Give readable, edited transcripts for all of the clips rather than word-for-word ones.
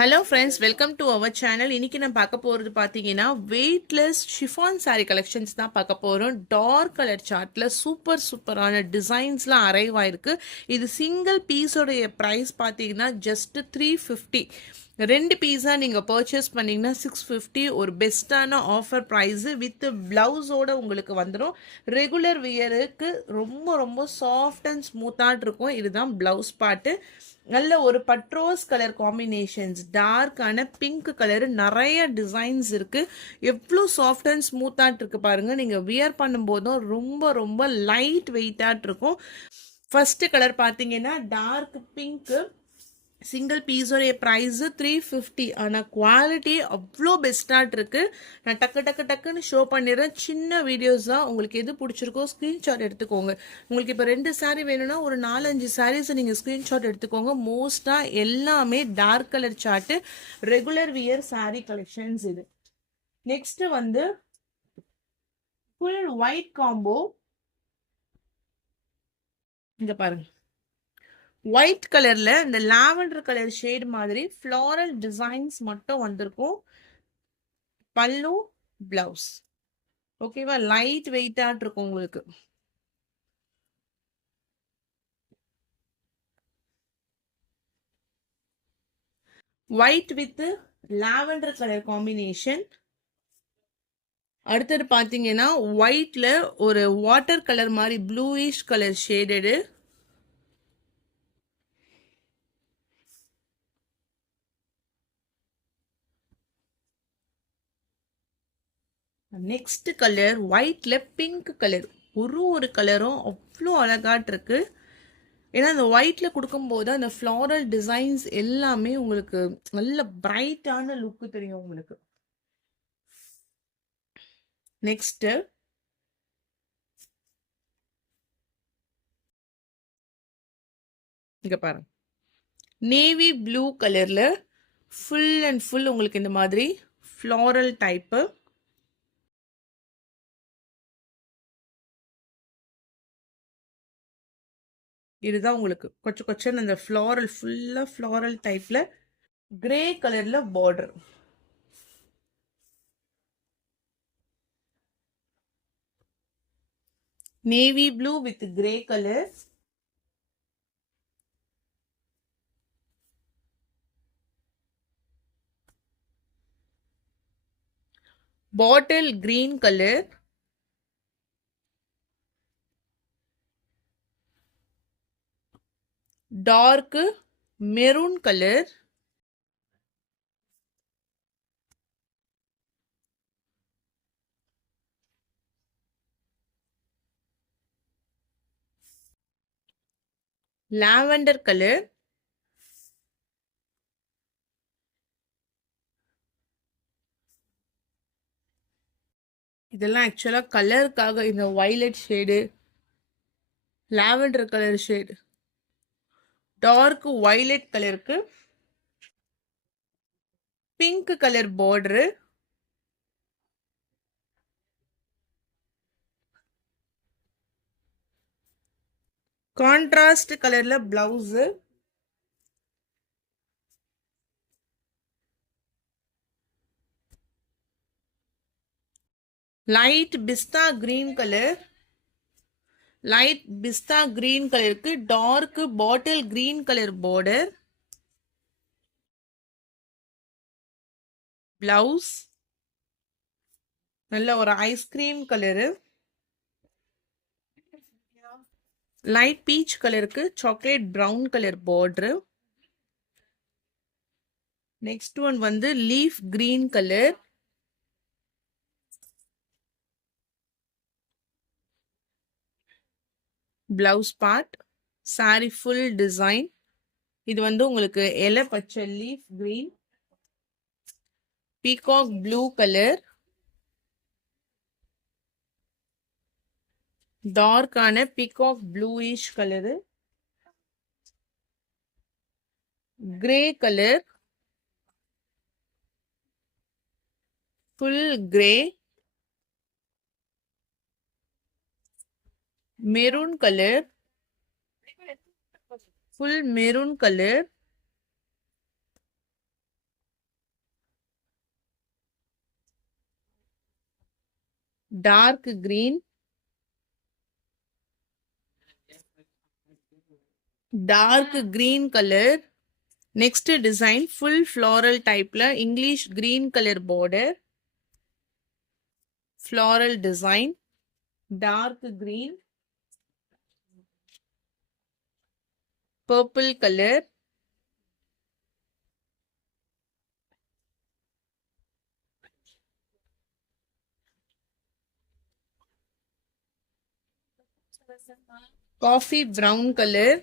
Hello friends, welcome to our channel. இன்னைக்கு நான் பார்க்க போகிறது பார்த்தீங்கன்னா வெயிட்லெஸ் ஷிஃபான் சாரீ கலெக்ஷன்ஸ் தான் பார்க்க போகிறோம். டார்க் கலர் சார்ட்டில் சூப்பரான டிசைன்ஸ்லாம் அரைவ் ஆயிருக்கு. இது சிங்கிள் பீஸோடைய ப்ரைஸ் பார்த்தீங்கன்னா ஜஸ்ட் 350. ரெண்டு பீஸாக நீங்கள் பர்ச்சேஸ் பண்ணிங்கன்னா 650. ஒரு பெஸ்ட்டான ஆஃபர் ப்ரைஸு வித் ப்ளவுஸோடு உங்களுக்கு வந்துடும். ரெகுலர் வியருக்கு ரொம்ப சாஃப்ட் அண்ட் ஸ்மூத்தாக இருக்கும். இதுதான் ப்ளவுஸ் பார்ட்டு. நல்ல ஒரு பட்ரோஸ் கலர் காம்பினேஷன்ஸ், டார்க்கான பிங்க் கலரு, நிறைய டிசைன்ஸ் இருக்கு. எவ்வளோ சாஃப்ட் அண்ட் ஸ்மூத்தாட் இருக்கு பாருங்க. நீங்க வியர் பண்ணும்போதும் ரொம்ப லைட் வெயிட்டாட் இருக்கும். ஃபர்ஸ்ட் கலர் பார்த்தீங்கன்னா டார்க் பிங்க். சிங்கிள் பீஸோடைய ப்ரைஸு 350. ஆனால் குவாலிட்டி அவ்வளோ பெஸ்ட்டாக இருக்குது. நான் டக்குன்னு ஷோ பண்ணிடுறேன். சின்ன வீடியோஸ் தான். உங்களுக்கு எது பிடிச்சிருக்கோ ஸ்க்ரீன்ஷாட் எடுத்துக்கோங்க. உங்களுக்கு இப்போ 2 சாரீ வேணும்னா ஒரு 4-5 சாரீஸை நீங்கள் ஸ்க்ரீன்ஷாட் எடுத்துக்கோங்க. மோஸ்ட்டாக எல்லாமே dark colour chart, regular wear sari collections இது. நெக்ஸ்ட் வந்து ஃபுல் ஒயிட் காம்போ. இங்க பாருங்க, ஒயிட் கலர்ல இந்த லாவெண்டர் கலர் ஷேட் மாதிரி ஃப்ளாரல் டிசைன்ஸ் மட்டும் வந்திருக்கும். பல்லு, பிளவுஸ் ஓகேவா, லைட் வெயிட்டா இருக்கும் உங்களுக்கு. White with lavender colour combination. அடுத்தது பாத்தீங்கன்னா ஒயிட்ல ஒரு வாட்டர் கலர் மாதிரி bluish colour shade. Next colour ஒயிட்ல பிங்க் கலர். ஒரு கலரும் அவ்வளோ அழகாட்டு இருக்கு. ஏன்னா அந்த ஒயிட்ல கொடுக்கும்போது அந்த ஃப்ளாரல் டிசைன்ஸ் எல்லாமே உங்களுக்கு நல்ல பிரைட்டான லுக்கு தெரியும் உங்களுக்கு. நெக்ஸ்ட் இங்க பாருங்க, நேவி ப்ளூ கலர்ல ஃபுல் அண்ட் ஃபுல் உங்களுக்கு இந்த மாதிரி ஃப்ளாரல் டைப்பு. இதுதான் உங்களுக்கு கொச்சன்னு அந்த ஃப்ளாரல், ஃபுல்லா ஃப்ளாரல் டைப்ல கிரே கலர்ல border. Navy blue with grey colour. Bottle green colour. Dark maroon colour. Lavender colour. இதெல்லாம் ஆக்சுவலா கலருக்காக, இந்த violet shade, lavender colour shade, dark violet கலருக்கு பிங்க் கலர் பார்டரு. கான்ட்ராஸ்ட் கலர்ல blouse. Light pista green colour. Light pista green கலருக்கு dark bottle green colour border. Blouse நல்ல ஒரு ice cream colour. Light peach கலருக்கு chocolate brown colour border. Next one வந்து leaf green colour. Blouse part, sorry full design. இது வந்து உங்களுக்கு இலை பச்சை leaf green, peacock blue colour, டார்க்கான peacock bluish colour, grey colour, full grey, maroon colour, full maroon colour, dark green, dark green colour. Next design full floral டைப்ல English green colour border, floral design, dark green, purple colour, coffee brown colour,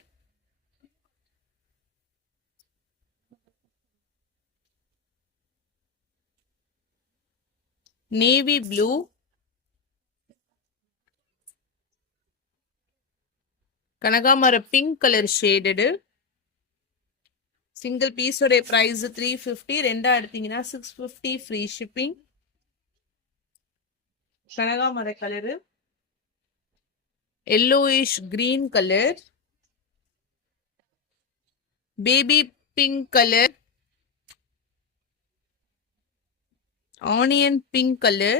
navy blue, கனகாமர pink colour shade. Single பீஸோட price 350, ரெண்டா எடுத்தீங்கன்னா 650 free shipping. கனகாமர colour, yellowish green color, baby pink color, onion pink color,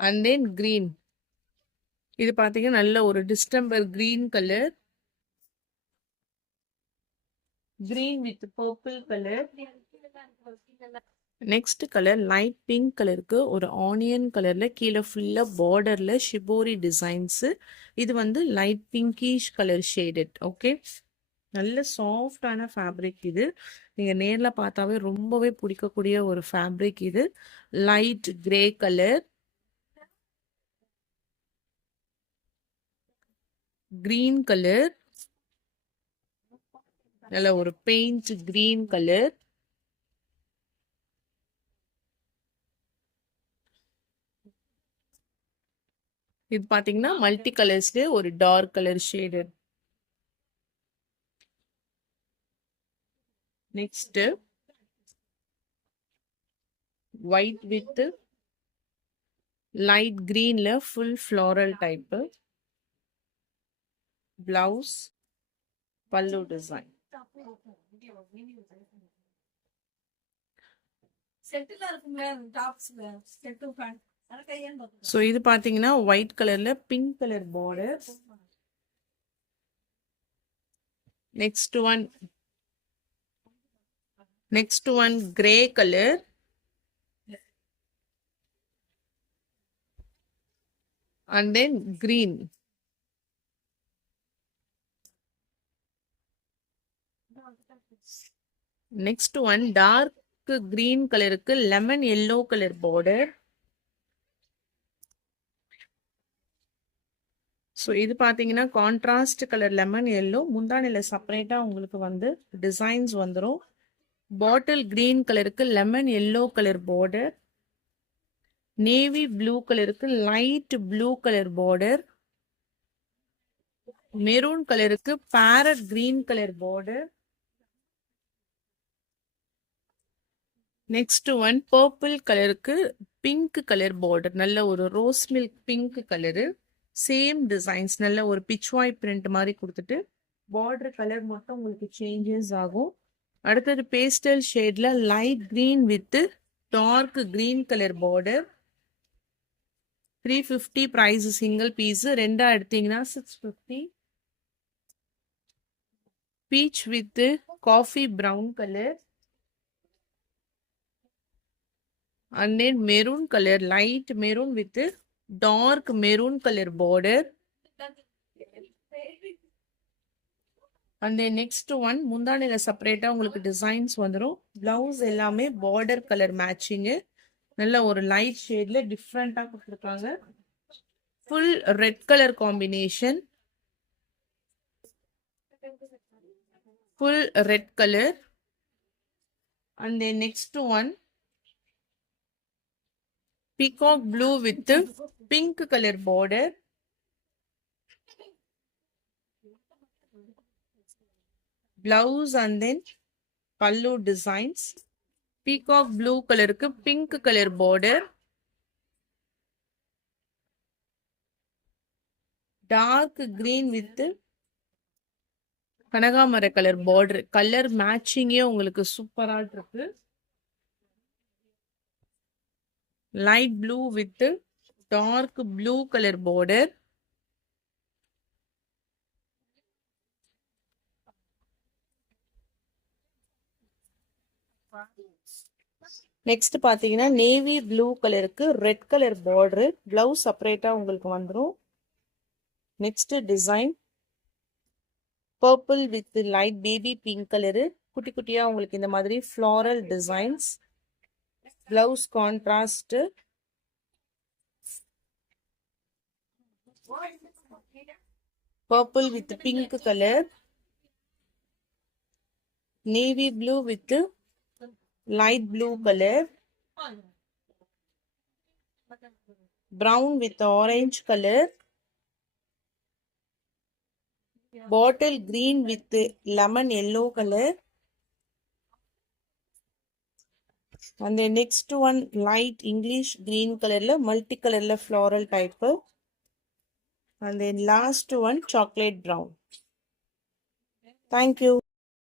and then green. இது பாத்தீங்கன்னா நல்ல ஒரு distemper green color, green with purple color. Next colour light pink கலருக்கு ஒரு ஆனியன் கலர்ல கீழே ஃபுல்லா பார்டர்ல ஷிபோரி டிசைன்ஸ். இது வந்து light pinkish colour shaded. Okay, நல்ல சாஃப்டான ஃபேப்ரிக் இது. நீங்க நேர்ல பார்த்தாவே ரொம்பவே பிடிக்கக்கூடிய ஒரு ஃபேப்ரிக் இது. Light grey colour, green colour, நல்ல ஒரு பெயிண்ட் கிரீன் கலர், இது பாத்தீங்கன்னா மல்டி கலர்ஸ்ல ஒரு dark colour shade. Next white with light கிரீன்ல full floral type blouse, pallu design. So இது பார்த்தீங்கன்னா ஒயிட் கலர்ல pink colour border. Next one grey colour, and then green. Next one dark green கலருக்கு lemon yellow colour border. So இது பார்த்தீங்கன்னா contrast colour lemon yellow. முந்தானில செப்பரேட்டாக உங்களுக்கு வந்து டிசைன்ஸ் வந்துடும். பாட்டில் கிரீன் கலருக்கு lemon yellow colour border, navy blue கலருக்கு light blue colour border, maroon கலருக்கு farad green colour border. Next one purple கலருக்கு பிங்க் கலர் பார்டர், நல்ல ஒரு rose milk pink colour. Same designs, நல்ல ஒரு பிச்வாய் பிரிண்ட் மாதிரி கொடுத்துட்டு பார்டர் கலர் மட்டும் உங்களுக்கு சேஞ்சஸ் ஆகும். அடுத்தது பேஸ்டல் ஷேட்ல light green with dark green colour border. 350 price single piece, ரெண்டா எடுத்தீங்கன்னா 650. Peach with coffee brown colour, and then maroon color, light maroon with dark maroon color border. And then next one முந்தானில செப்பரேட்டா உங்களுக்கு designs வந்துரும். Blouse எல்லாமே border colour matching, நல்ல ஒரு light ஷேட்ல டிஃப்ரெண்டா கொடுத்துருக்காங்க. Full red colour combination, full red colour. And then next one peacock blue with pink color border. Blouse and then pallu designs. Peacock blue color ku pink color border. Dark green with கனகாமர colour border. Colour மேட்சிங்கே உங்களுக்கு சூப்பரா இருக்கு. light blue with dark blue color border. Next பாத்தீங்கன்னா navy blue கலருக்கு red colour border, blouse செப்பரேட்டா உங்களுக்கு வந்துடும். Next design purple with light baby pink colour, குட்டி குட்டியா உங்களுக்கு இந்த மாதிரி floral designs. Blouse contrast. Purple with pink colour, navy blue with light blue color, brown with orange color, bottle green with lemon yellow color, and the next one light English green color la multicolor la floral type, and then last one chocolate brown. Thank you.